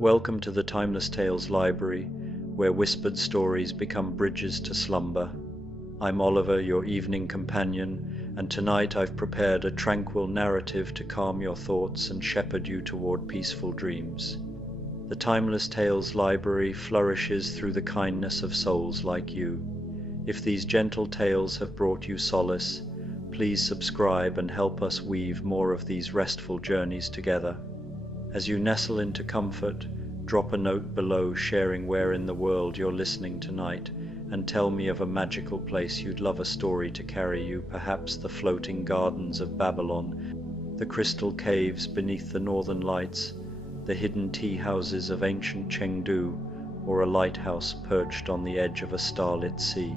Welcome to the Timeless Tales Library, where whispered stories become bridges to slumber. I'm Oliver, your evening companion, and tonight I've prepared a tranquil narrative to calm your thoughts and shepherd you toward peaceful dreams. The Timeless Tales Library flourishes through the kindness of souls like you. If these gentle tales have brought you solace, please subscribe and help us weave more of these restful journeys together. As you nestle into comfort, drop a note below sharing where in the world you're listening tonight, and tell me of a magical place you'd love a story to carry you, perhaps the floating gardens of Babylon, the crystal caves beneath the northern lights, the hidden tea houses of ancient Chengdu, or a lighthouse perched on the edge of a starlit sea.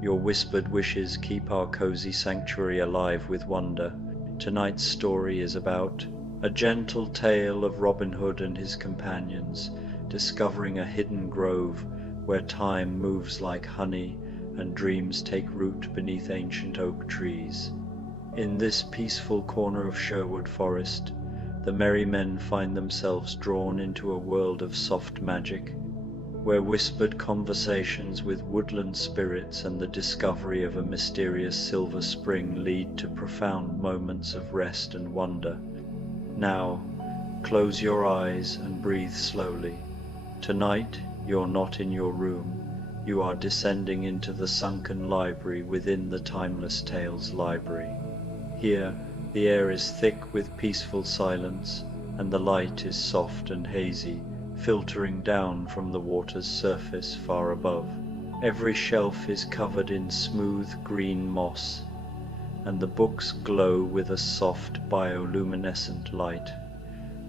Your whispered wishes keep our cozy sanctuary alive with wonder. Tonight's story is about a gentle tale of Robin Hood and his companions, discovering a hidden grove where time moves like honey and dreams take root beneath ancient oak trees. In this peaceful corner of Sherwood Forest, the merry men find themselves drawn into a world of soft magic, where whispered conversations with woodland spirits and the discovery of a mysterious silver spring lead to profound moments of rest and wonder. Now, close your eyes and breathe slowly. Tonight, you're not in your room. You are descending into the sunken library within the Timeless Tales Library. Here, the air is thick with peaceful silence, and the light is soft and hazy, filtering down from the water's surface far above. Every shelf is covered in smooth green moss, and the books glow with a soft bioluminescent light.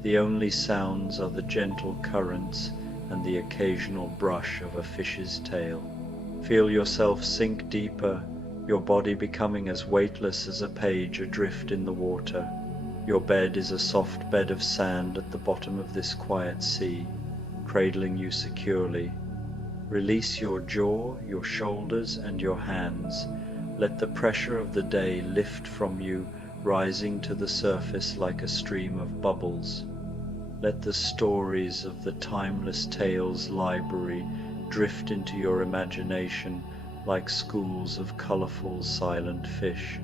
The only sounds are the gentle currents and the occasional brush of a fish's tail. Feel yourself sink deeper, your body becoming as weightless as a page adrift in the water. Your bed is a soft bed of sand at the bottom of this quiet sea, cradling you securely. Release your jaw, your shoulders, and your hands. Let the pressure of the day lift from you, rising to the surface like a stream of bubbles. Let the stories of the Timeless Tales Library drift into your imagination like schools of colorful silent fish.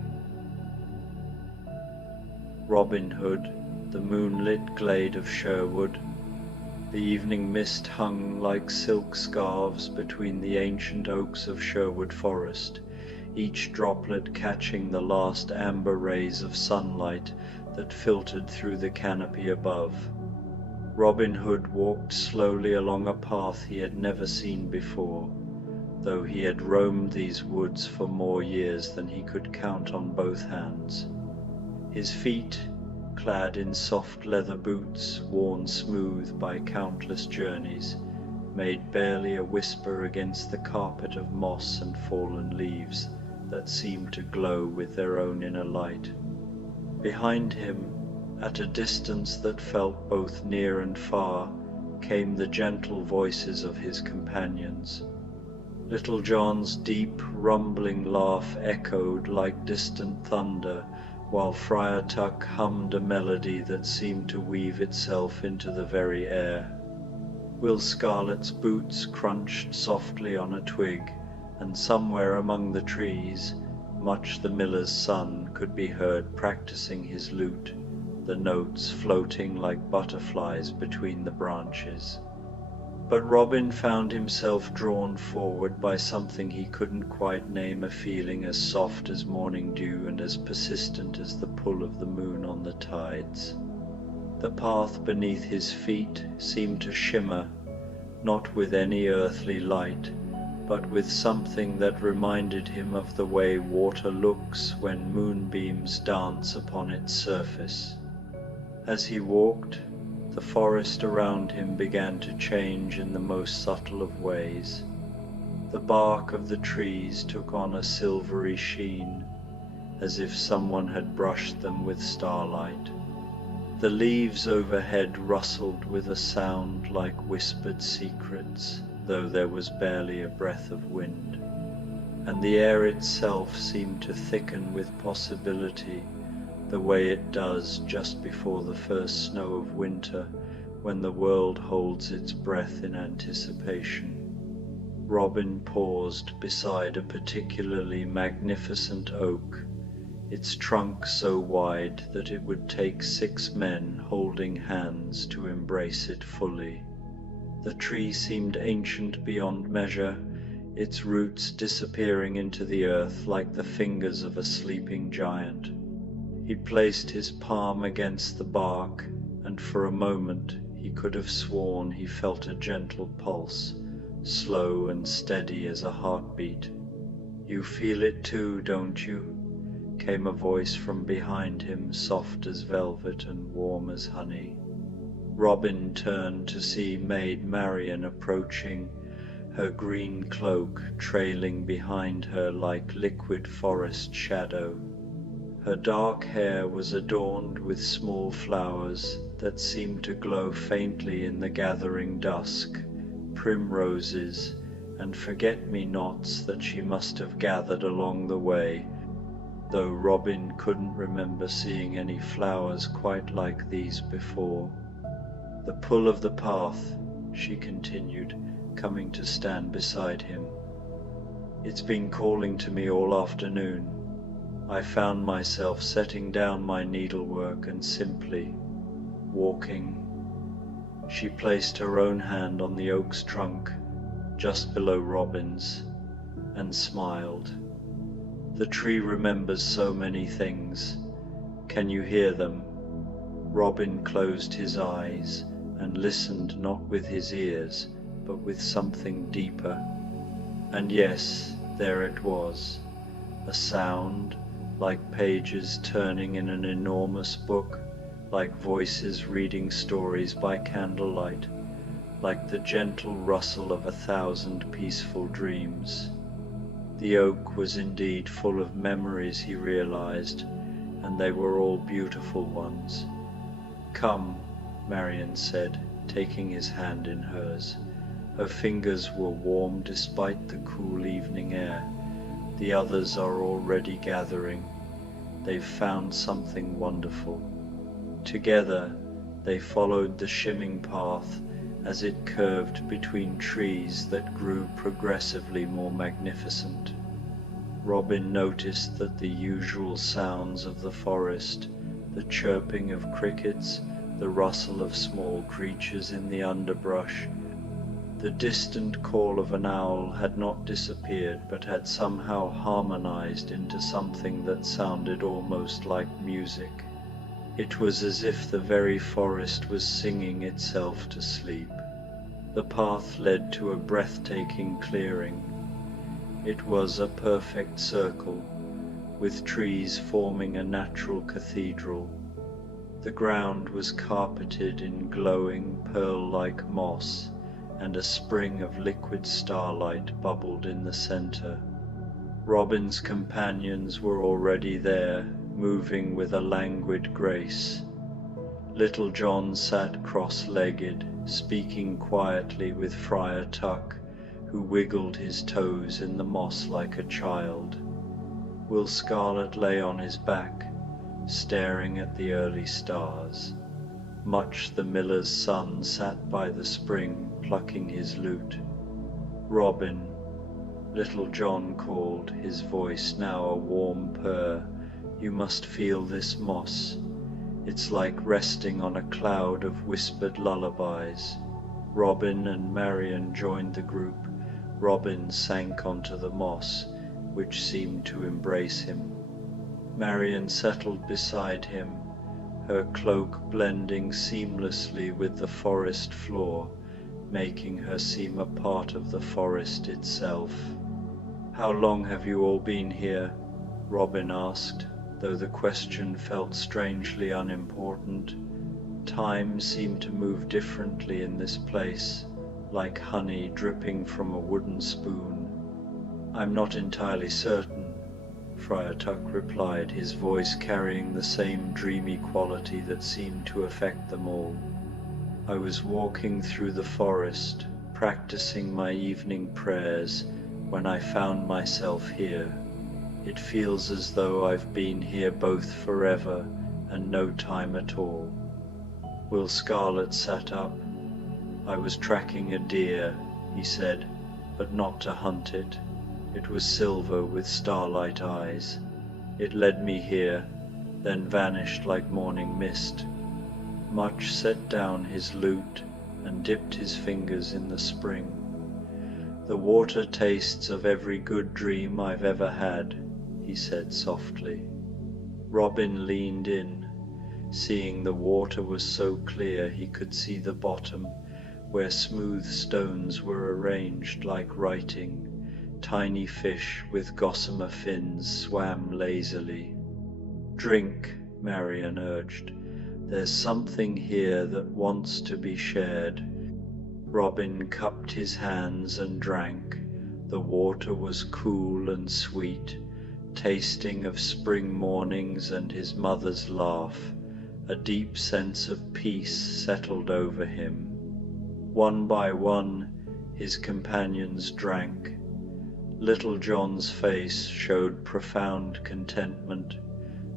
Robin Hood, the moonlit glade of Sherwood. The evening mist hung like silk scarves between the ancient oaks of Sherwood Forest, each droplet catching the last amber rays of sunlight that filtered through the canopy above. Robin Hood walked slowly along a path he had never seen before, though he had roamed these woods for more years than he could count on both hands. His feet, clad in soft leather boots worn smooth by countless journeys, made barely a whisper against the carpet of moss and fallen leaves that seemed to glow with their own inner light. Behind him, at a distance that felt both near and far, came the gentle voices of his companions. Little John's deep, rumbling laugh echoed like distant thunder, while Friar Tuck hummed a melody that seemed to weave itself into the very air. Will Scarlet's boots crunched softly on a twig, and somewhere among the trees, Much the miller's son could be heard practicing his lute, the notes floating like butterflies between the branches. But Robin found himself drawn forward by something he couldn't quite name, a feeling as soft as morning dew and as persistent as the pull of the moon on the tides. The path beneath his feet seemed to shimmer, not with any earthly light, but with something that reminded him of the way water looks when moonbeams dance upon its surface. As he walked, the forest around him began to change in the most subtle of ways. The bark of the trees took on a silvery sheen, as if someone had brushed them with starlight. The leaves overhead rustled with a sound like whispered secrets, though there was barely a breath of wind, and the air itself seemed to thicken with possibility, the way it does just before the first snow of winter, when the world holds its breath in anticipation. Robin paused beside a particularly magnificent oak, its trunk so wide that it would take 6 men holding hands to embrace it fully. The tree seemed ancient beyond measure, its roots disappearing into the earth like the fingers of a sleeping giant. He placed his palm against the bark, and for a moment he could have sworn he felt a gentle pulse, slow and steady as a heartbeat. "You feel it too, don't you?" came a voice from behind him, soft as velvet and warm as honey. Robin turned to see Maid Marian approaching, her green cloak trailing behind her like liquid forest shadow. Her dark hair was adorned with small flowers that seemed to glow faintly in the gathering dusk, primroses and forget-me-nots that she must have gathered along the way, though Robin couldn't remember seeing any flowers quite like these before. "The pull of the path," she continued, coming to stand beside him. "It's been calling to me all afternoon. I found myself setting down my needlework and simply walking." She placed her own hand on the oak's trunk, just below Robin's, and smiled. "The tree remembers so many things. Can you hear them?" Robin closed his eyes and listened not with his ears, but with something deeper. And yes, there it was, a sound like pages turning in an enormous book, like voices reading stories by candlelight, like the gentle rustle of 1,000 peaceful dreams. The oak was indeed full of memories, he realized, and they were all beautiful ones. "Come," Marian said, taking his hand in hers. Her fingers were warm despite the cool evening air. "The others are already gathering. They've found something wonderful." Together they followed the shimming path as it curved between trees that grew progressively more magnificent. Robin noticed that the usual sounds of the forest, the chirping of crickets, the rustle of small creatures in the underbrush, the distant call of an owl had not disappeared, but had somehow harmonized into something that sounded almost like music. It was as if the very forest was singing itself to sleep. The path led to a breathtaking clearing. It was a perfect circle, with trees forming a natural cathedral. The ground was carpeted in glowing pearl-like moss, and a spring of liquid starlight bubbled in the center. Robin's companions were already there, moving with a languid grace. Little John sat cross-legged, speaking quietly with Friar Tuck, who wiggled his toes in the moss like a child. Will Scarlet lay on his back, staring at the early stars. Much the miller's son sat by the spring, plucking his lute. "Robin," Little John called, his voice now a warm purr, "you must feel this moss. It's like resting on a cloud of whispered lullabies." Robin and Marian joined the group. Robin sank onto the moss, which seemed to embrace him. Marian settled beside him, her cloak blending seamlessly with the forest floor, making her seem a part of the forest itself. "How long have you all been here?" Robin asked, though the question felt strangely unimportant. Time seemed to move differently in this place, like honey dripping from a wooden spoon. "I'm not entirely certain," Friar Tuck replied, his voice carrying the same dreamy quality that seemed to affect them all. "I was walking through the forest, practicing my evening prayers, when I found myself here. It feels as though I've been here both forever and no time at all." Will Scarlet sat up. I was tracking a deer, he said, but not to hunt it. It was silver with starlight eyes. It led me here, then vanished like morning mist. Much set down his lute and dipped his fingers in the spring. The water tastes of every good dream I've ever had, he said softly. Robin leaned in, seeing the water was so clear he could see the bottom, where smooth stones were arranged like writing. Tiny fish with gossamer fins swam lazily. Drink, Marian urged. There's something here that wants to be shared. Robin cupped his hands and drank. The water was cool and sweet, tasting of spring mornings and his mother's laugh. A deep sense of peace settled over him. One by one, his companions drank. Little John's face showed profound contentment.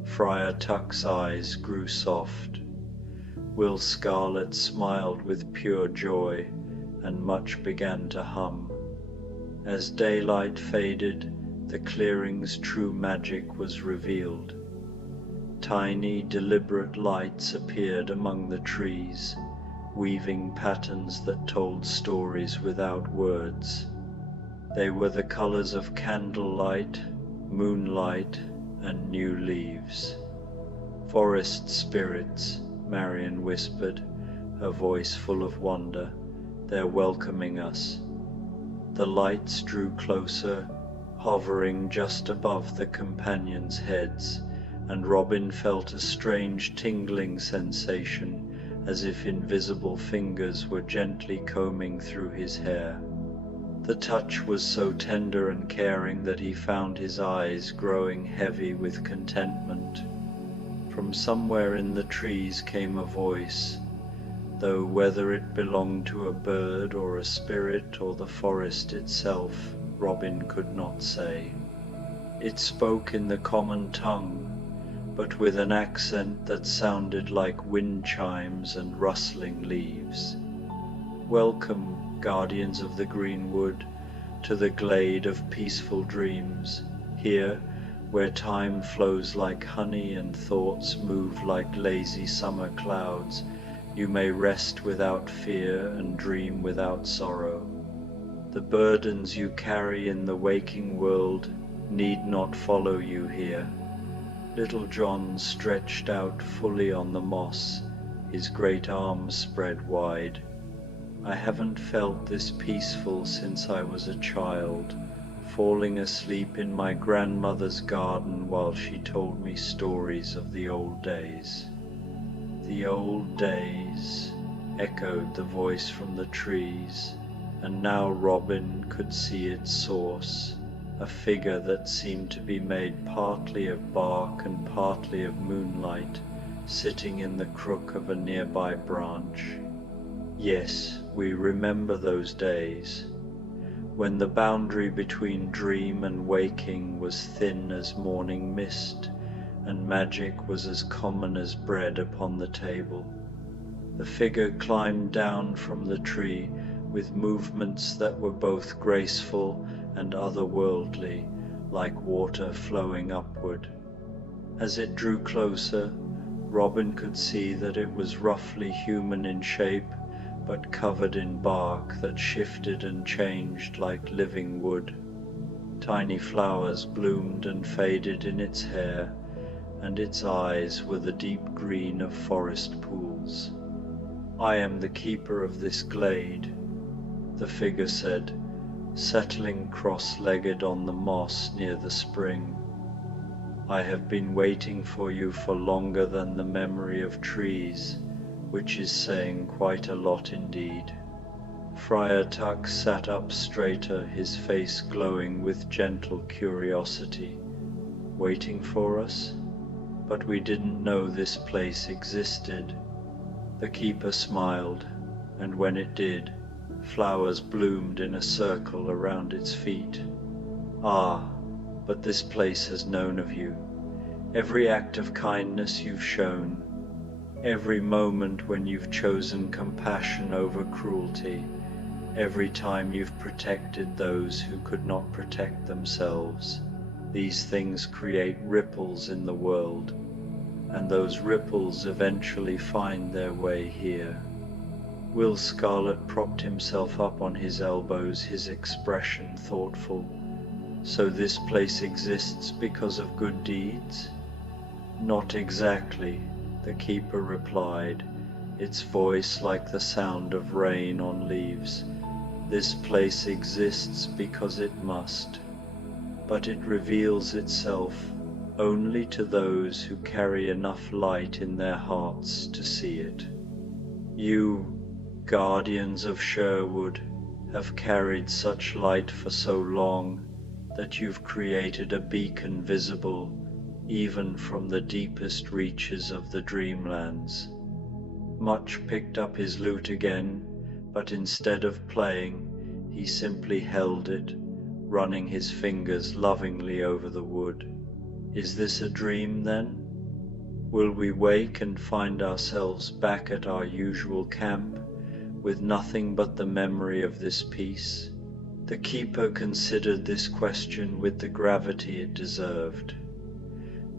Friar Tuck's eyes grew soft. Will Scarlet smiled with pure joy, and Much began to hum. As daylight faded, the clearing's true magic was revealed. Tiny, deliberate lights appeared among the trees, weaving patterns that told stories without words. They were the colors of candlelight, moonlight, and new leaves. Forest spirits, Marian whispered, her voice full of wonder. They're welcoming us. The lights drew closer, hovering just above the companions' heads, and Robin felt a strange tingling sensation, as if invisible fingers were gently combing through his hair. The touch was so tender and caring that he found his eyes growing heavy with contentment. From somewhere in the trees came a voice, though whether it belonged to a bird or a spirit or the forest itself, Robin could not say. It spoke in the common tongue, but with an accent that sounded like wind chimes and rustling leaves. Welcome, guardians of the greenwood, to the glade of peaceful dreams, here, where time flows like honey and thoughts move like lazy summer clouds, you may rest without fear and dream without sorrow. The burdens you carry in the waking world need not follow you here. Little John stretched out fully on the moss, his great arms spread wide. I haven't felt this peaceful since I was a child, falling asleep in my grandmother's garden while she told me stories of the old days. The old days, echoed the voice from the trees, and now Robin could see its source, a figure that seemed to be made partly of bark and partly of moonlight, sitting in the crook of a nearby branch. Yes, we remember those days, when the boundary between dream and waking was thin as morning mist, and magic was as common as bread upon the table. The figure climbed down from the tree with movements that were both graceful and otherworldly, like water flowing upward. As it drew closer, Robin could see that it was roughly human in shape, but covered in bark that shifted and changed like living wood. Tiny flowers bloomed and faded in its hair, and its eyes were the deep green of forest pools. I am the keeper of this glade, the figure said, settling cross-legged on the moss near the spring. I have been waiting for you for longer than the memory of trees, which is saying quite a lot indeed. Friar Tuck sat up straighter, his face glowing with gentle curiosity. Waiting for us? But we didn't know this place existed. The keeper smiled, and when it did, flowers bloomed in a circle around its feet. Ah, but this place has known of you. Every act of kindness you've shown, Every moment when you've chosen compassion over cruelty, every time you've protected those who could not protect themselves, these things create ripples in the world, and those ripples eventually find their way here. Will Scarlet propped himself up on his elbows, his expression thoughtful. So this place exists because of good deeds? Not exactly, the keeper replied, its voice like the sound of rain on leaves. This place exists because it must, but it reveals itself only to those who carry enough light in their hearts to see it. You, guardians of Sherwood, have carried such light for so long that you've created a beacon visible even from the deepest reaches of the dreamlands. Much picked up his lute again, but instead of playing, he simply held it, running his fingers lovingly over the wood. Is this a dream then? Will we wake and find ourselves back at our usual camp, with nothing but the memory of this peace? The keeper considered this question with the gravity it deserved.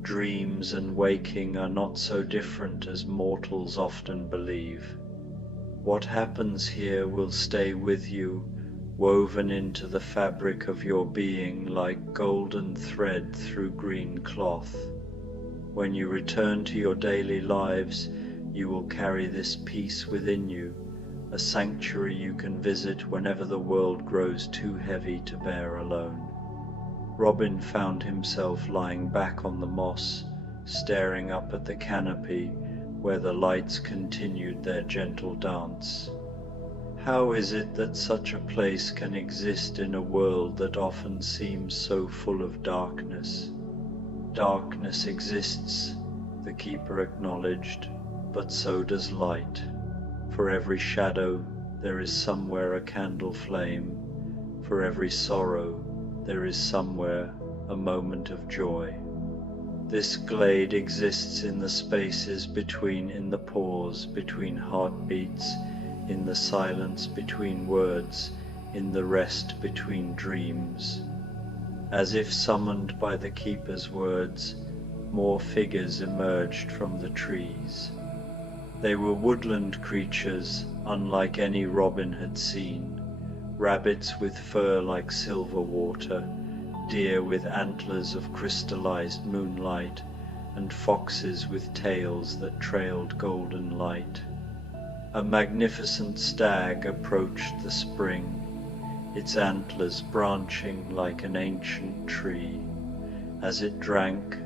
Dreams and waking are not so different as mortals often believe. What happens here will stay with you, woven into the fabric of your being like golden thread through green cloth. When you return to your daily lives, you will carry this peace within you, a sanctuary you can visit whenever the world grows too heavy to bear alone. Robin found himself lying back on the moss, staring up at the canopy where the lights continued their gentle dance. How is it that such a place can exist in a world that often seems so full of darkness? Darkness exists, the keeper acknowledged, but so does light. For every shadow there is somewhere a candle flame, for every sorrow there is somewhere a moment of joy. This glade exists in the spaces between, in the pause between heartbeats, in the silence between words, in the rest between dreams. As if summoned by the keeper's words, more figures emerged from the trees. They were woodland creatures, unlike any Robin had seen. Rabbits with fur like silver water, deer with antlers of crystallized moonlight, and foxes with tails that trailed golden light. A magnificent stag approached the spring, its antlers branching like an ancient tree. As it drank,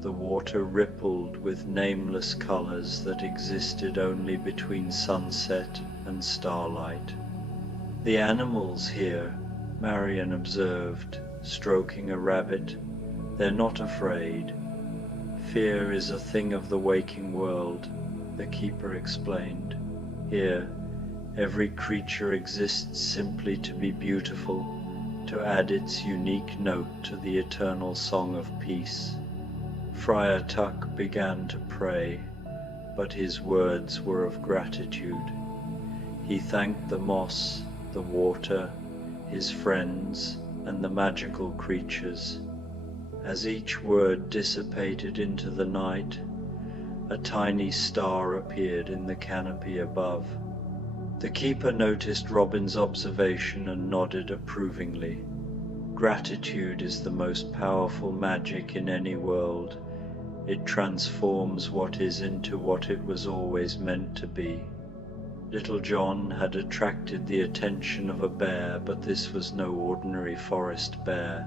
the water rippled with nameless colors that existed only between sunset and starlight. The animals here, Marian observed, stroking a rabbit, they're not afraid. Fear is a thing of the waking world, the keeper explained. Here, every creature exists simply to be beautiful, to add its unique note to the eternal song of peace. Friar Tuck began to pray, but his words were of gratitude. He thanked the moss, the water, his friends, and the magical creatures. As each word dissipated into the night, a tiny star appeared in the canopy above. The keeper noticed Robin's observation and nodded approvingly. Gratitude is the most powerful magic in any world. It transforms what is into what it was always meant to be. Little John had attracted the attention of a bear, but this was no ordinary forest bear.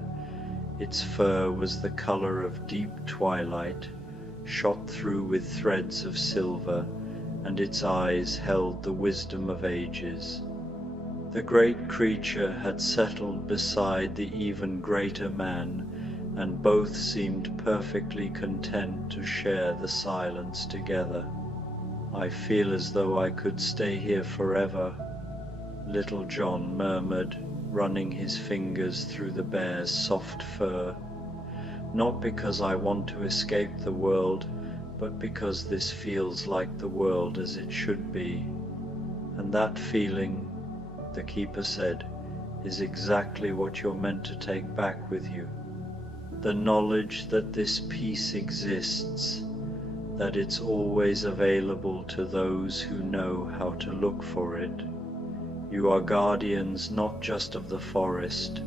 Its fur was the color of deep twilight, shot through with threads of silver, and its eyes held the wisdom of ages. The great creature had settled beside the even greater man, and both seemed perfectly content to share the silence together. I feel as though I could stay here forever, Little John murmured, running his fingers through the bear's soft fur. Not because I want to escape the world, but because this feels like the world as it should be. And that feeling, the keeper said, is exactly what you're meant to take back with you. The knowledge that this peace exists, that it's always available to those who know how to look for it. You are guardians not just of the forest,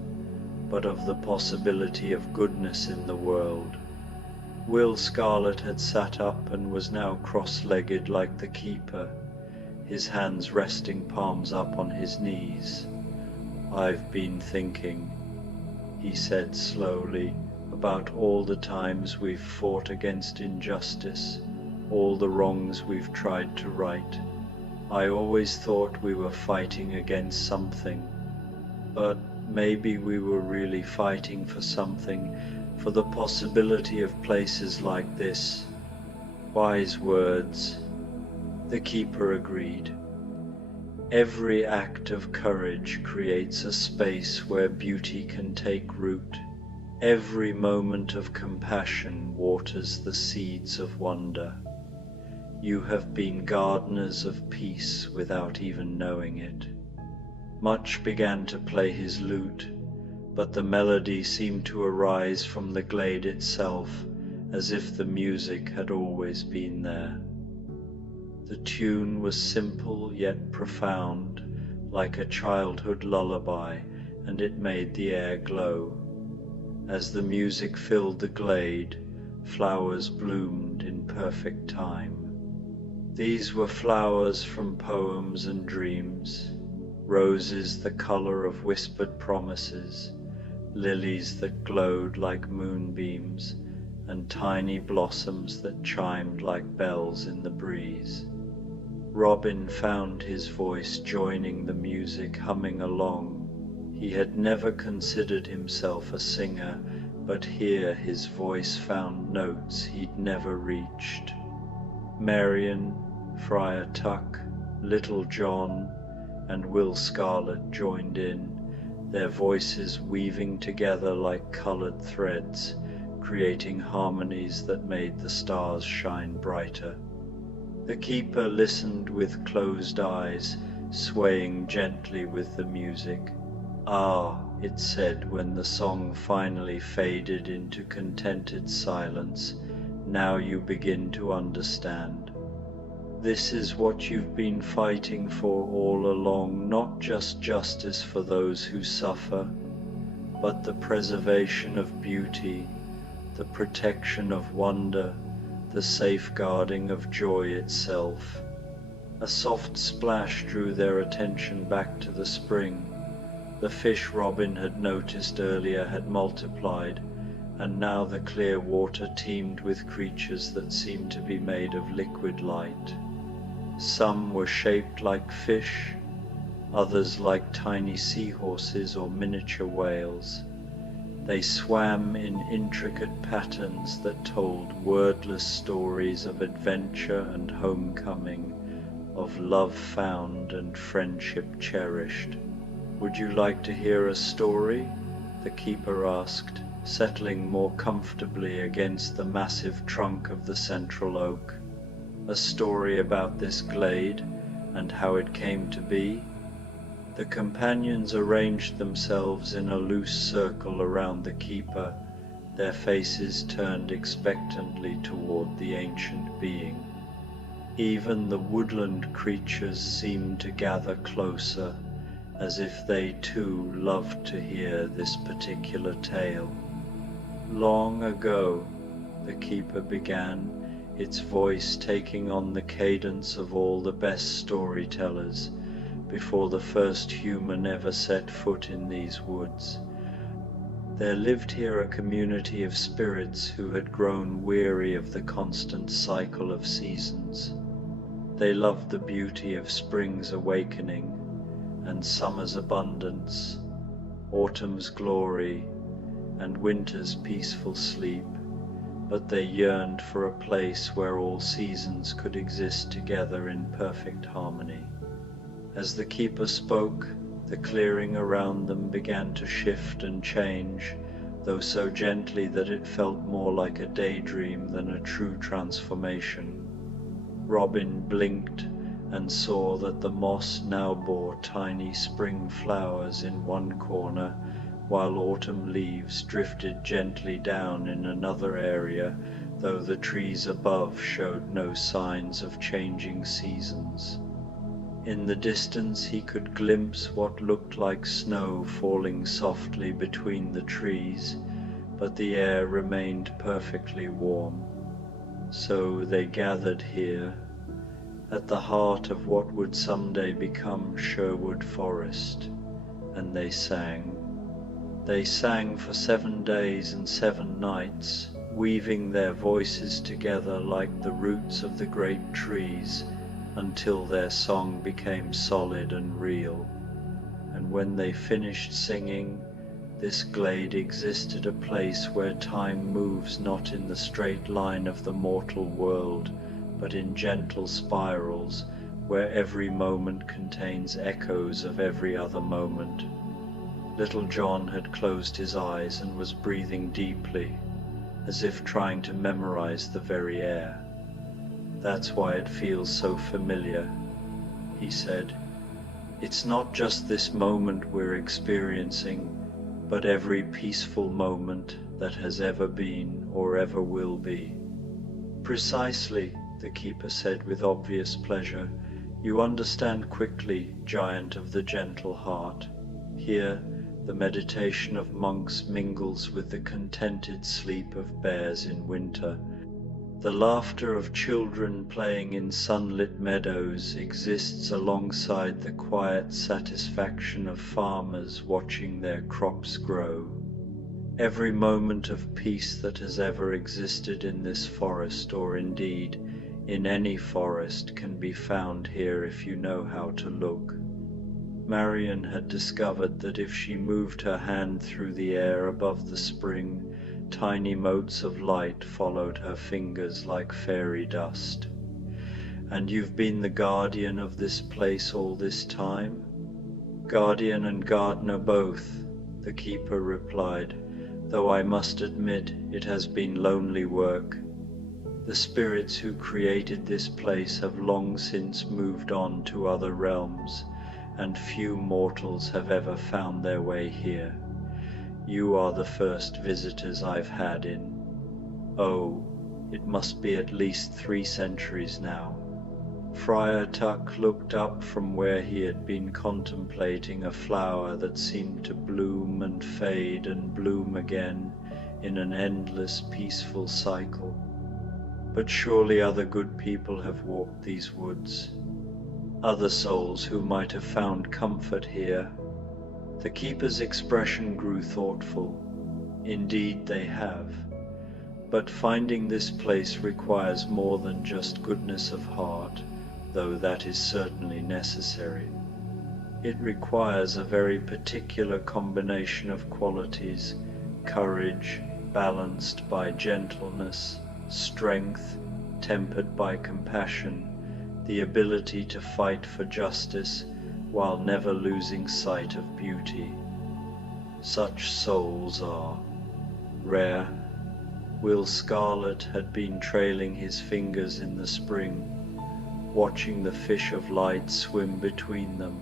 but of the possibility of goodness in the world. Will Scarlet had sat up and was now cross-legged like the keeper, his hands resting palms up on his knees. "I've been thinking," he said slowly, "about all the times we've fought against injustice, all the wrongs we've tried to right. I always thought we were fighting against something, but maybe we were really fighting for something, for the possibility of places like this." Wise words. The keeper agreed. Every act of courage creates a space where beauty can take root. Every moment of compassion waters the seeds of wonder. You have been gardeners of peace without even knowing it. Much began to play his lute, but the melody seemed to arise from the glade itself, as if the music had always been there. The tune was simple yet profound, like a childhood lullaby, and it made the air glow. As the music filled the glade, flowers bloomed in perfect time. These were flowers from poems and dreams, roses the color of whispered promises, lilies that glowed like moonbeams, and tiny blossoms that chimed like bells in the breeze. Robin found his voice joining the music, humming along. He had never considered himself a singer, but here his voice found notes he'd never reached. Marian, Friar Tuck, Little John, and Will Scarlet joined in, their voices weaving together like colored threads, creating harmonies that made the stars shine brighter. The keeper listened with closed eyes, swaying gently with the music. "Ah," it said when the song finally faded into contented silence, "now you begin to understand. This is what you've been fighting for all along, not just justice for those who suffer, but the preservation of beauty, the protection of wonder, the safeguarding of joy itself." A soft splash drew their attention back to the spring. The fish Robin had noticed earlier had multiplied, and now the clear water teemed with creatures that seemed to be made of liquid light. Some were shaped like fish, others like tiny seahorses or miniature whales. They swam in intricate patterns that told wordless stories of adventure and homecoming, of love found and friendship cherished. "Would you like to hear a story?" the keeper asked, settling more comfortably against the massive trunk of the central oak. "A story about this glade and how it came to be?" The companions arranged themselves in a loose circle around the keeper, their faces turned expectantly toward the ancient being. Even the woodland creatures seemed to gather closer, as if they too loved to hear this particular tale. "Long ago," the keeper began, its voice taking on the cadence of all the best storytellers, before the first human ever set foot in these woods, "there lived here a community of spirits who had grown weary of the constant cycle of seasons. They loved the beauty of spring's awakening and summer's abundance, autumn's glory and winter's peaceful sleep, but they yearned for a place where all seasons could exist together in perfect harmony." As the keeper spoke, the clearing around them began to shift and change, though so gently that it felt more like a daydream than a true transformation. Robin blinked and saw that the moss now bore tiny spring flowers in one corner, while autumn leaves drifted gently down in another area, though the trees above showed no signs of changing seasons. In the distance he could glimpse what looked like snow falling softly between the trees, but the air remained perfectly warm. So they gathered here, at the heart of what would someday become Sherwood Forest, and they sang. They sang for 7 days and 7 nights, weaving their voices together like the roots of the great trees, until their song became solid and real. And when they finished singing, this glade existed a place where time moves not in the straight line of the mortal world, but in gentle spirals, where every moment contains echoes of every other moment. Little John had closed his eyes and was breathing deeply, as if trying to memorize the very air. "That's why it feels so familiar," he said. "It's not just this moment we're experiencing, but every peaceful moment that has ever been or ever will be." "Precisely," the keeper said with obvious pleasure. "You understand quickly, giant of the gentle heart. Here, the meditation of monks mingles with the contented sleep of bears in winter. The laughter of children playing in sunlit meadows exists alongside the quiet satisfaction of farmers watching their crops grow. Every moment of peace that has ever existed in this forest, or indeed in any forest, can be found here if you know how to look." Marion had discovered that if she moved her hand through the air above the spring, tiny motes of light followed her fingers like fairy dust. "And you've been the guardian of this place all this time?" "Guardian and gardener both," the keeper replied, "though I must admit it has been lonely work. The spirits who created this place have long since moved on to other realms, and few mortals have ever found their way here. You are the first visitors I've had in, oh, it must be at least 3 centuries now." Friar Tuck looked up from where he had been contemplating a flower that seemed to bloom and fade and bloom again in an endless peaceful cycle. "But surely other good people have walked these woods, other souls who might have found comfort here." The keeper's expression grew thoughtful. "Indeed they have. But finding this place requires more than just goodness of heart, though that is certainly necessary. It requires a very particular combination of qualities: courage, balanced by gentleness, strength, tempered by compassion, the ability to fight for justice while never losing sight of beauty. Such souls are rare." Will Scarlet had been trailing his fingers in the spring, watching the fish of light swim between them.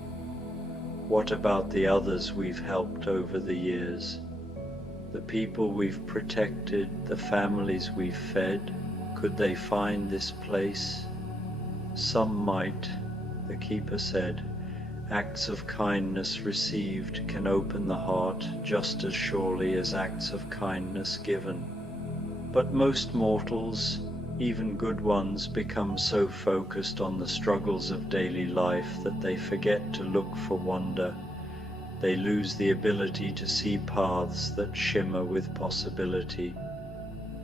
"What about the others we've helped over the years? The people we've protected, the families we've fed? Could they find this place?" "Some might," the keeper said. "Acts of kindness received can open the heart just as surely as acts of kindness given. But most mortals, even good ones, become so focused on the struggles of daily life that they forget to look for wonder. They lose the ability to see paths that shimmer with possibility.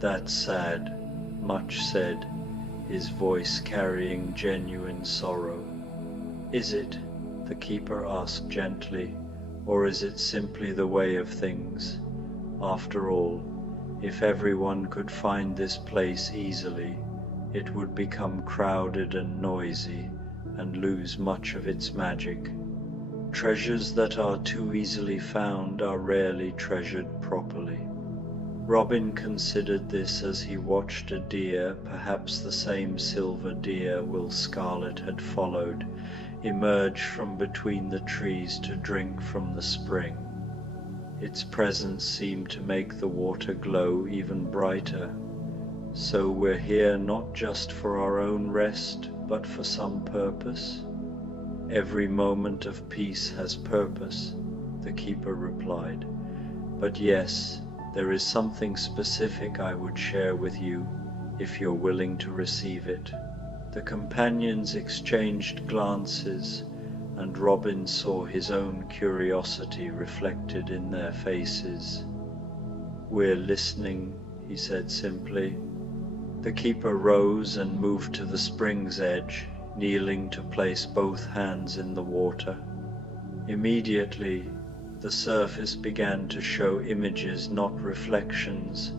That's sad," Much said, his voice carrying genuine sorrow. "Is it?" the keeper asked gently, "or is it simply the way of things? After all, if everyone could find this place easily, it would become crowded and noisy and lose much of its magic. Treasures that are too easily found are rarely treasured properly." Robin considered this as he watched a deer, perhaps the same silver deer Will Scarlet had followed, emerge from between the trees to drink from the spring. Its presence seemed to make the water glow even brighter. So we're here not just for our own rest, but for some purpose? Every moment of peace has purpose, the keeper replied. But yes, there is something specific I would share with you, if you're willing to receive it. The companions exchanged glances, and Robin saw his own curiosity reflected in their faces. "We're listening," he said simply. The keeper rose and moved to the spring's edge, kneeling to place both hands in the water. Immediately, the surface began to show images, not reflections,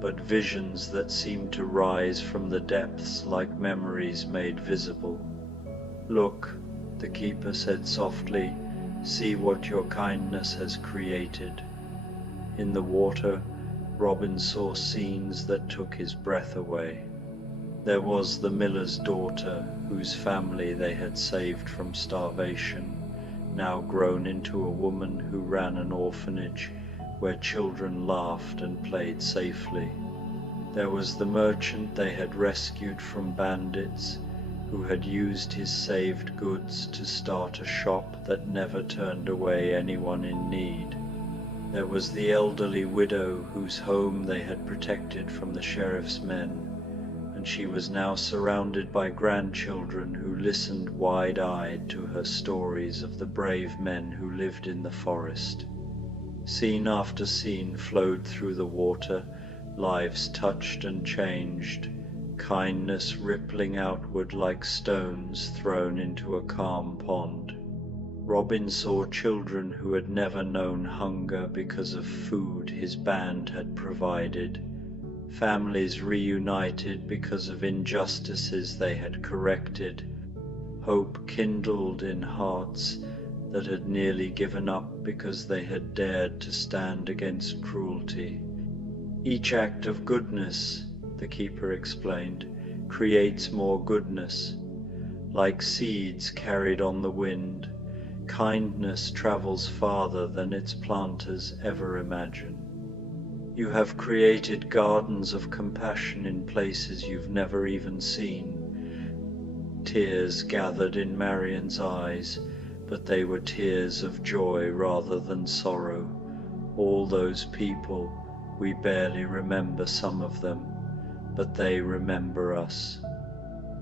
but visions that seemed to rise from the depths like memories made visible. "Look," the keeper said softly, "see what your kindness has created." In the water, Robin saw scenes that took his breath away. There was the miller's daughter, whose family they had saved from starvation, now grown into a woman who ran an orphanage where children laughed and played safely. There was the merchant they had rescued from bandits, who had used his saved goods to start a shop that never turned away anyone in need. There was the elderly widow whose home they had protected from the sheriff's men, and she was now surrounded by grandchildren who listened wide-eyed to her stories of the brave men who lived in the forest. Scene after scene flowed through the water, lives touched and changed, kindness rippling outward like stones thrown into a calm pond. Robin saw children who had never known hunger because of food his band had provided, families reunited because of injustices they had corrected, hope kindled in hearts that had nearly given up because they had dared to stand against cruelty. Each act of goodness, the keeper explained, creates more goodness. Like seeds carried on the wind, kindness travels farther than its planters ever imagine. You have created gardens of compassion in places you've never even seen. Tears gathered in Marion's eyes, but they were tears of joy rather than sorrow. All those people, we barely remember some of them, but they remember us.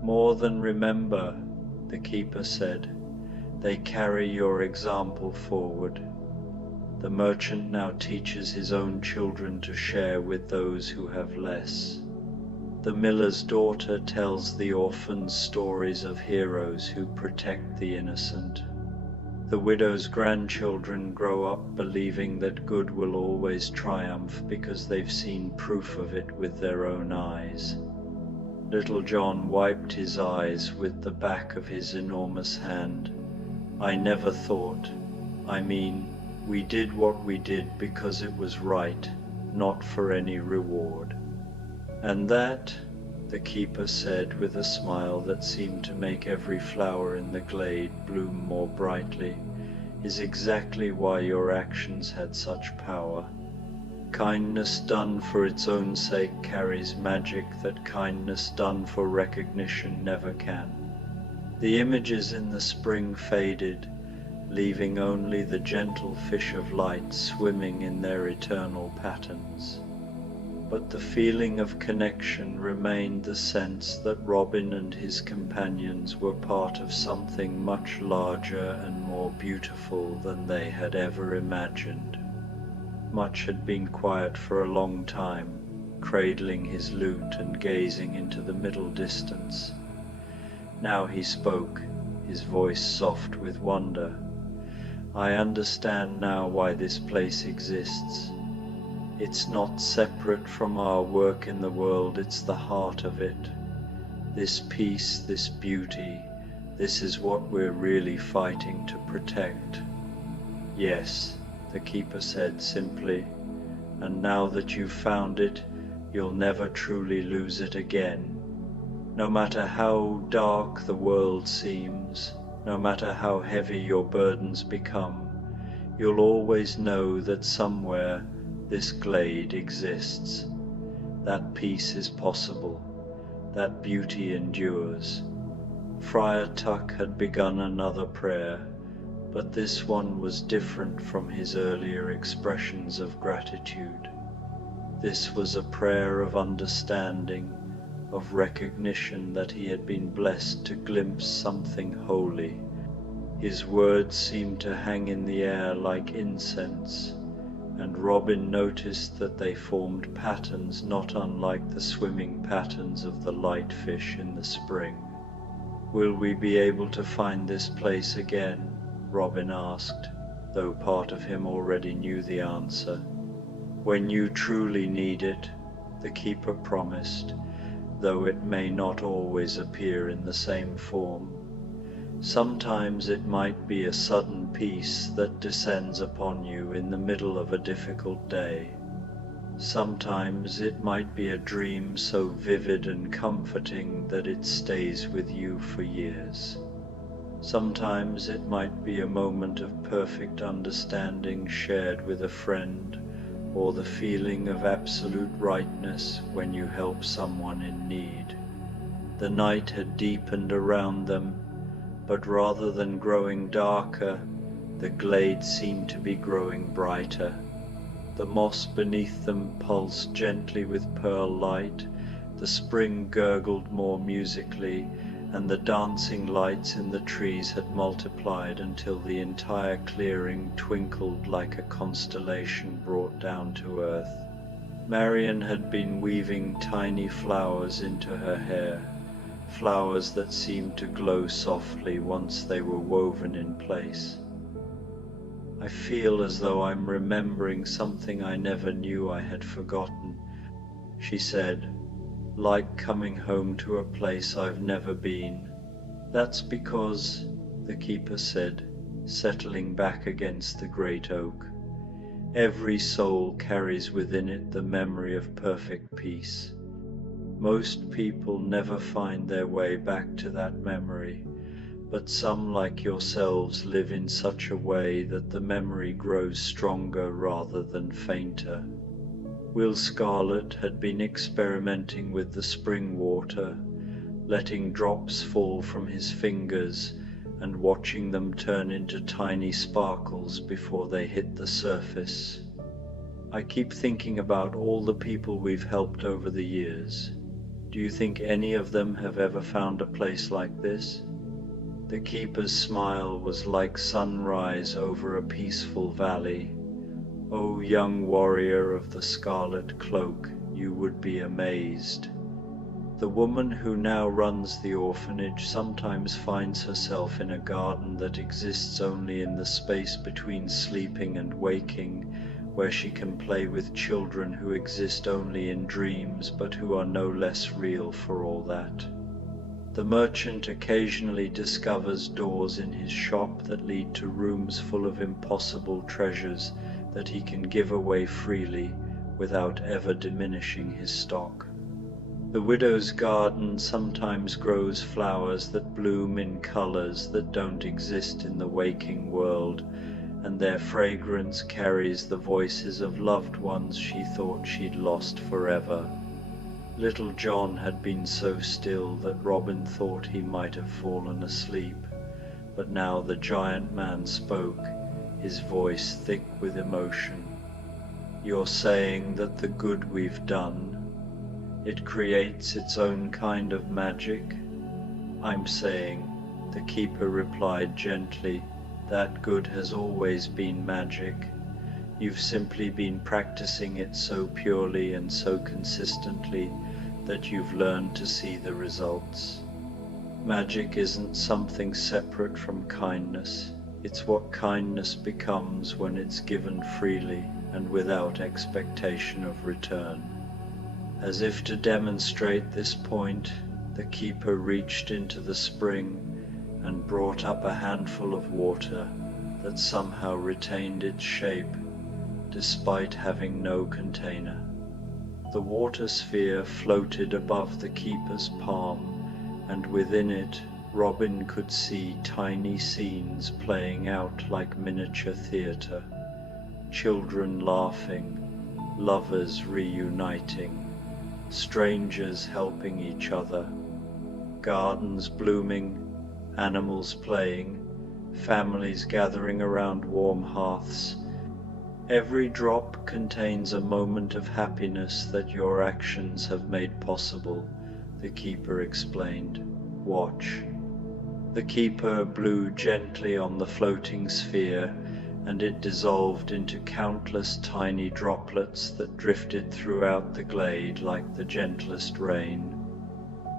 More than remember, the keeper said, they carry your example forward. The merchant now teaches his own children to share with those who have less. The miller's daughter tells the orphans stories of heroes who protect the innocent. The widow's grandchildren grow up believing that good will always triumph because they've seen proof of it with their own eyes. Little John wiped his eyes with the back of his enormous hand. I never thought, we did what we did because it was right, not for any reward. And that, the keeper said with a smile that seemed to make every flower in the glade bloom more brightly, is exactly why your actions had such power. Kindness done for its own sake carries magic that kindness done for recognition never can. The images in the spring faded, leaving only the gentle fish of light swimming in their eternal patterns. But the feeling of connection remained, the sense that Robin and his companions were part of something much larger and more beautiful than they had ever imagined. Much had been quiet for a long time, cradling his lute and gazing into the middle distance. Now he spoke, his voice soft with wonder. I understand now why this place exists. It's not separate from our work in the world, it's the heart of it. This peace, this beauty, this is what we're really fighting to protect. Yes, the keeper said simply, and now that you've found it, you'll never truly lose it again. No matter how dark the world seems, no matter how heavy your burdens become, you'll always know that somewhere this glade exists. That peace is possible, that beauty endures. Friar Tuck had begun another prayer, but this one was different from his earlier expressions of gratitude. This was a prayer of understanding, of recognition that he had been blessed to glimpse something holy. His words seemed to hang in the air like incense, and Robin noticed that they formed patterns not unlike the swimming patterns of the light fish in the spring. "Will we be able to find this place again?" Robin asked, though part of him already knew the answer. "When you truly need it," the keeper promised, though it may not always appear in the same form. Sometimes it might be a sudden peace that descends upon you in the middle of a difficult day. Sometimes it might be a dream so vivid and comforting that it stays with you for years. Sometimes it might be a moment of perfect understanding shared with a friend, or the feeling of absolute rightness when you help someone in need. The night had deepened around them, but rather than growing darker, the glade seemed to be growing brighter. The moss beneath them pulsed gently with pearl light, the spring gurgled more musically, and the dancing lights in the trees had multiplied until the entire clearing twinkled like a constellation brought down to earth. Marian had been weaving tiny flowers into her hair, flowers that seemed to glow softly once they were woven in place. "I feel as though I'm remembering something I never knew I had forgotten," she said, "like coming home to a place I've never been." "That's because," the keeper said, settling back against the great oak, "every soul carries within it the memory of perfect peace. Most people never find their way back to that memory, but some like yourselves live in such a way that the memory grows stronger rather than fainter." Will Scarlet had been experimenting with the spring water, letting drops fall from his fingers and watching them turn into tiny sparkles before they hit the surface. "I keep thinking about all the people we've helped over the years. Do you think any of them have ever found a place like this?" The keeper's smile was like sunrise over a peaceful valley. "O young warrior of the scarlet cloak, you would be amazed. The woman who now runs the orphanage sometimes finds herself in a garden that exists only in the space between sleeping and waking, where she can play with children who exist only in dreams but who are no less real for all that. The merchant occasionally discovers doors in his shop that lead to rooms full of impossible treasures that he can give away freely without ever diminishing his stock. The widow's garden sometimes grows flowers that bloom in colors that don't exist in the waking world, and their fragrance carries the voices of loved ones she thought she'd lost forever." Little John had been so still that Robin thought he might have fallen asleep, but now the giant man spoke, his voice thick with emotion. "You're saying that the good we've done, it creates its own kind of magic?" "I'm saying," the keeper replied gently, "that good has always been magic. You've simply been practicing it so purely and so consistently that you've learned to see the results. Magic isn't something separate from kindness. It's what kindness becomes when it's given freely and without expectation of return." As if to demonstrate this point, the keeper reached into the spring and brought up a handful of water that somehow retained its shape, despite having no container. The water sphere floated above the keeper's palm, and within it Robin could see tiny scenes playing out like miniature theatre. Children laughing, lovers reuniting, strangers helping each other, gardens blooming, animals playing, families gathering around warm hearths. Every drop contains a moment of happiness that your actions have made possible, the keeper explained. Watch. The keeper blew gently on the floating sphere, and it dissolved into countless tiny droplets that drifted throughout the glade like the gentlest rain.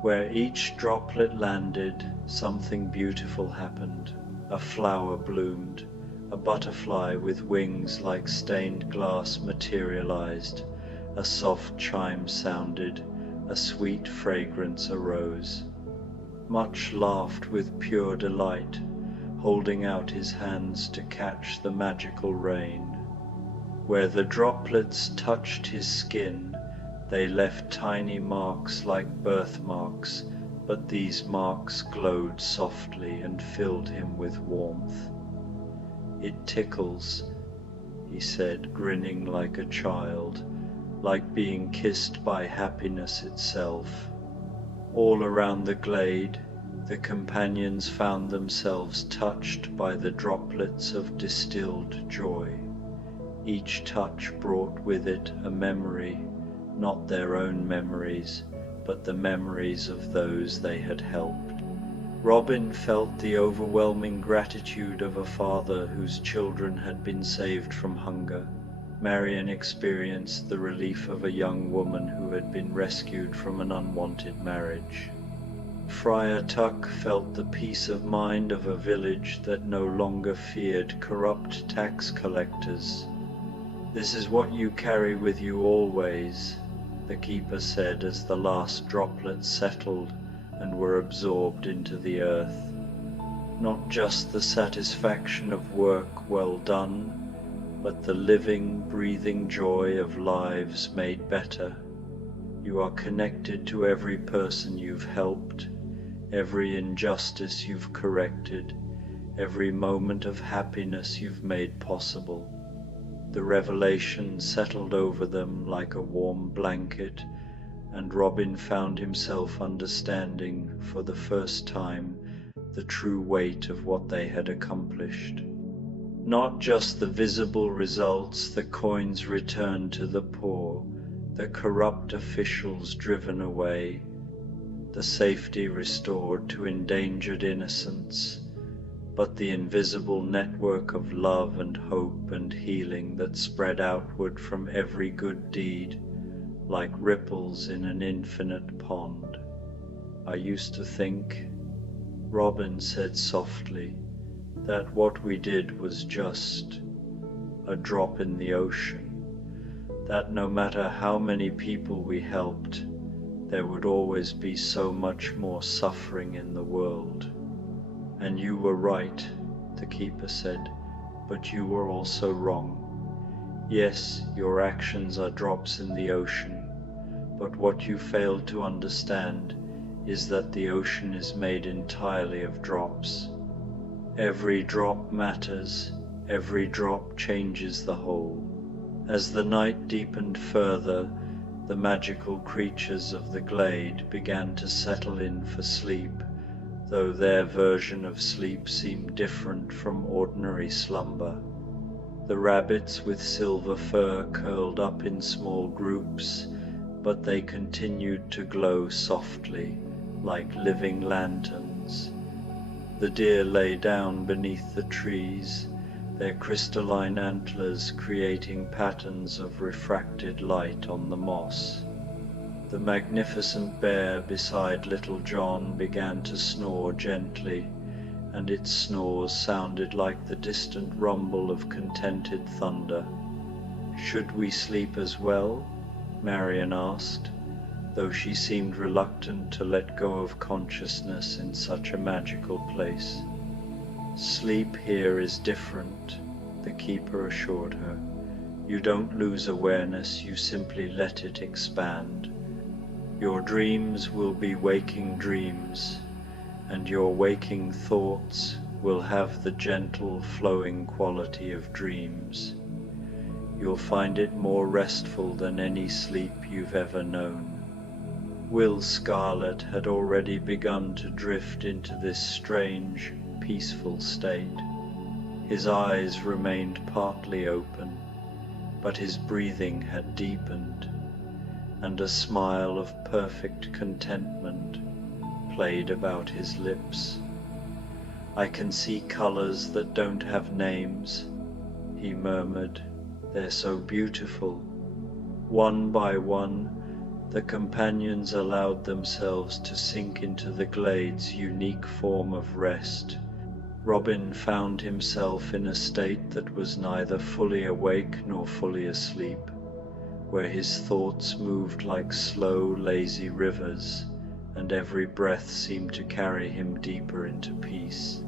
Where each droplet landed, something beautiful happened. A flower bloomed, a butterfly with wings like stained glass materialized, a soft chime sounded, a sweet fragrance arose. Much laughed with pure delight, holding out his hands to catch the magical rain. Where the droplets touched his skin, they left tiny marks like birthmarks, but these marks glowed softly and filled him with warmth. It tickles, he said, grinning like a child, like being kissed by happiness itself. All around the glade, the companions found themselves touched by the droplets of distilled joy. Each touch brought with it a memory, not their own memories, but the memories of those they had helped. Robin felt the overwhelming gratitude of a father whose children had been saved from hunger. Marian experienced the relief of a young woman who had been rescued from an unwanted marriage. Friar Tuck felt the peace of mind of a village that no longer feared corrupt tax collectors. "This is what you carry with you always," the keeper said as the last droplets settled and were absorbed into the earth. "Not just the satisfaction of work well done, but the living, breathing joy of lives made better. You are connected to every person you've helped, every injustice you've corrected, every moment of happiness you've made possible." The revelation settled over them like a warm blanket, and Robin found himself understanding, for the first time, the true weight of what they had accomplished. Not just the visible results, the coins returned to the poor, the corrupt officials driven away, the safety restored to endangered innocence, but the invisible network of love and hope and healing that spread outward from every good deed, like ripples in an infinite pond. "I used to think," Robin said softly, "that what we did was just a drop in the ocean, that no matter how many people we helped, there would always be so much more suffering in the world." "And you were right," the keeper said, "but you were also wrong. Yes, your actions are drops in the ocean, but what you failed to understand is that the ocean is made entirely of drops. Every drop matters, every drop changes the whole." As the night deepened further, the magical creatures of the glade began to settle in for sleep, though their version of sleep seemed different from ordinary slumber. The rabbits with silver fur curled up in small groups, but they continued to glow softly, like living lanterns. The deer lay down beneath the trees, their crystalline antlers creating patterns of refracted light on the moss. The magnificent bear beside Little John began to snore gently, and its snores sounded like the distant rumble of contented thunder. "Should we sleep as well?" Marian asked, though she seemed reluctant to let go of consciousness in such a magical place. "Sleep here is different," the keeper assured her. You don't lose awareness, you simply let it expand. Your dreams will be waking dreams, and your waking thoughts will have the gentle, flowing quality of dreams. You'll find it more restful than any sleep you've ever known. Will Scarlet had already begun to drift into this strange, peaceful state. His eyes remained partly open, but his breathing had deepened, and a smile of perfect contentment played about his lips. "I can see colors that don't have names," he murmured. "They're so beautiful." One by one, the companions allowed themselves to sink into the glade's unique form of rest. Robin found himself in a state that was neither fully awake nor fully asleep, where his thoughts moved like slow, lazy rivers, and every breath seemed to carry him deeper into peace.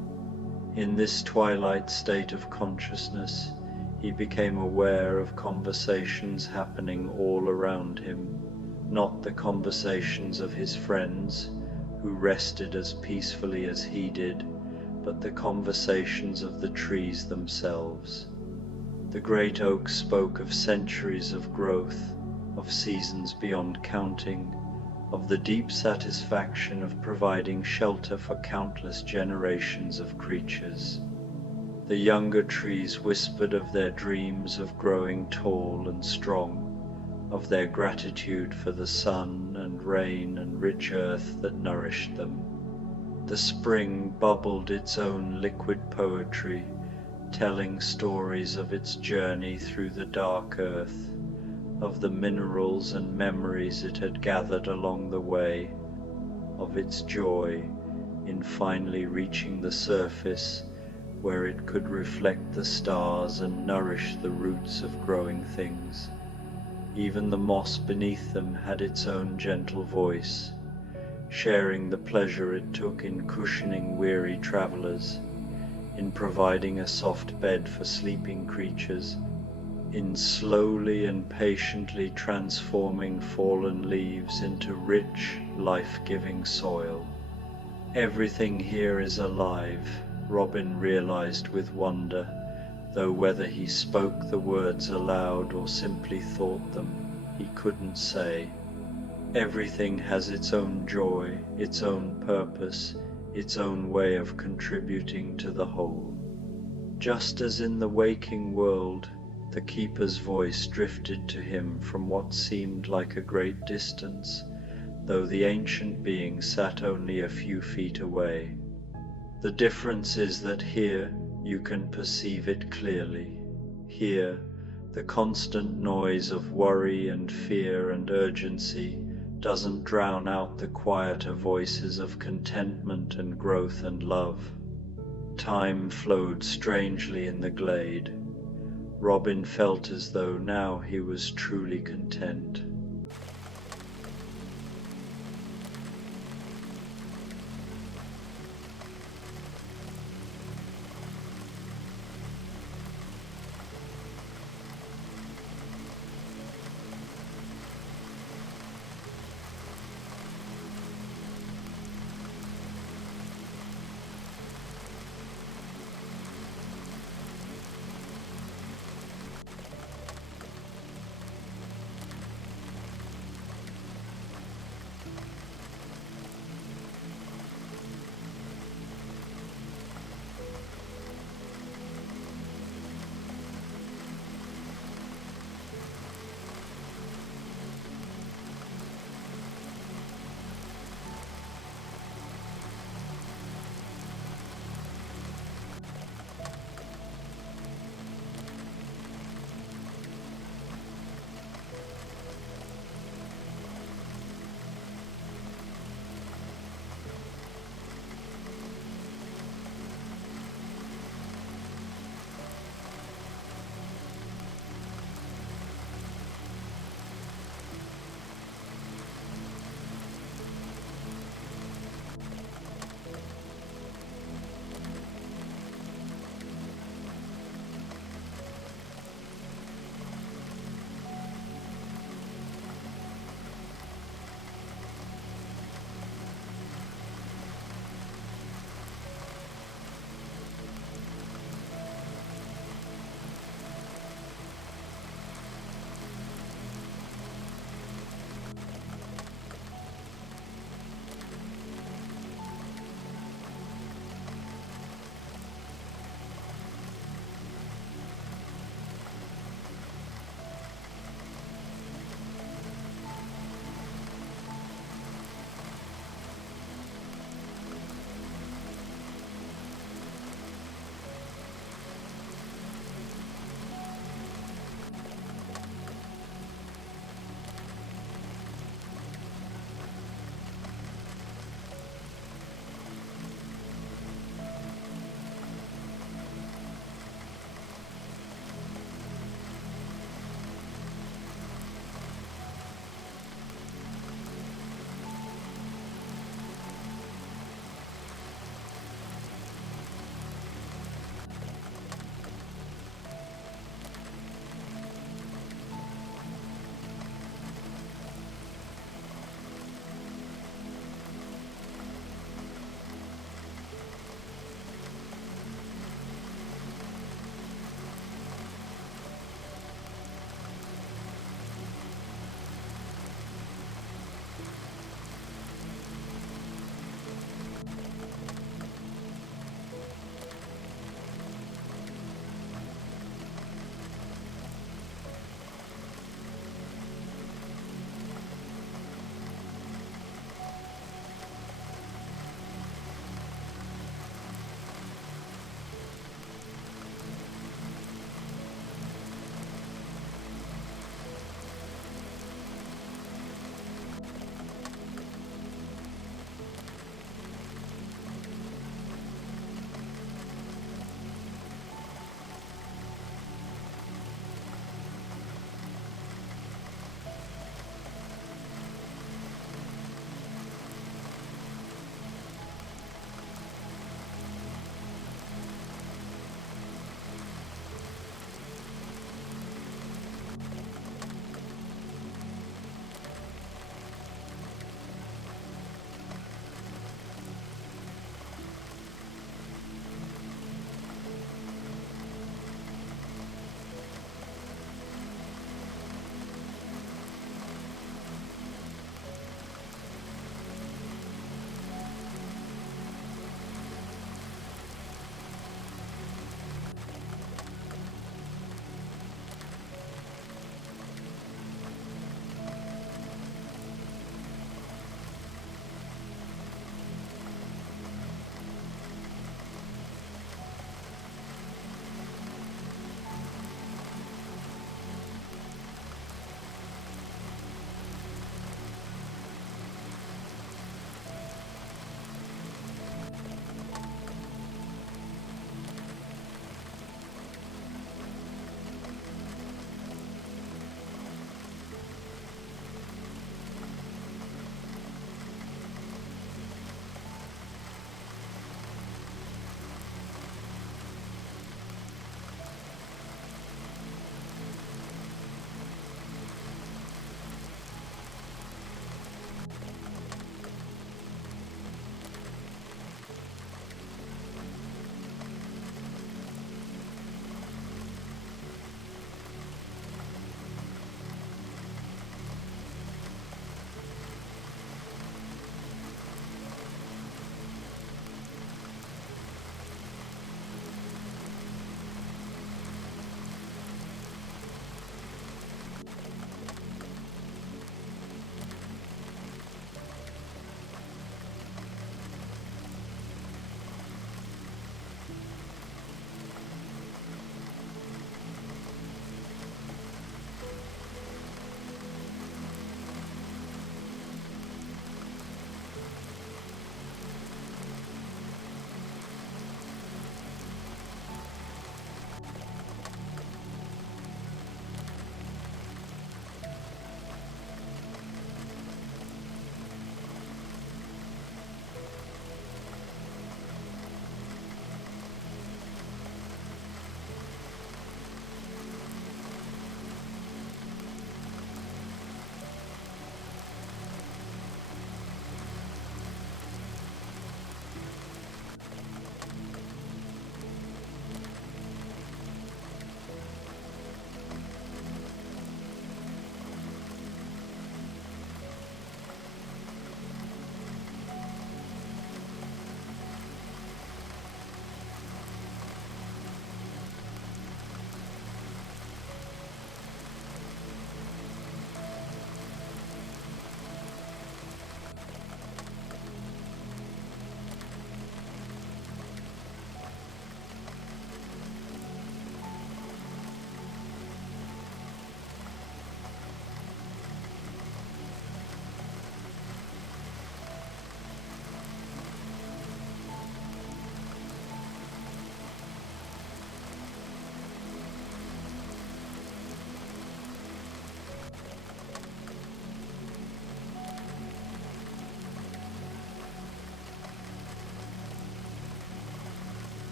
In this twilight state of consciousness, he became aware of conversations happening all around him. Not the conversations of his friends, who rested as peacefully as he did, but the conversations of the trees themselves. The great oak spoke of centuries of growth, of seasons beyond counting, of the deep satisfaction of providing shelter for countless generations of creatures. The younger trees whispered of their dreams of growing tall and strong, of their gratitude for the sun and rain and rich earth that nourished them. The spring bubbled its own liquid poetry, telling stories of its journey through the dark earth, of the minerals and memories it had gathered along the way, of its joy in finally reaching the surface where it could reflect the stars and nourish the roots of growing things. Even the moss beneath them had its own gentle voice, sharing the pleasure it took in cushioning weary travelers, in providing a soft bed for sleeping creatures, in slowly and patiently transforming fallen leaves into rich, life-giving soil. Everything here is alive, Robin realized with wonder, though whether he spoke the words aloud or simply thought them, he couldn't say. Everything has its own joy, its own purpose, its own way of contributing to the whole. Just as in the waking world, the keeper's voice drifted to him from what seemed like a great distance, though the ancient being sat only a few feet away. The difference is that here you can perceive it clearly. Here, the constant noise of worry and fear and urgency doesn't drown out the quieter voices of contentment and growth and love. Time flowed strangely in the glade. Robin felt as though now he was truly content.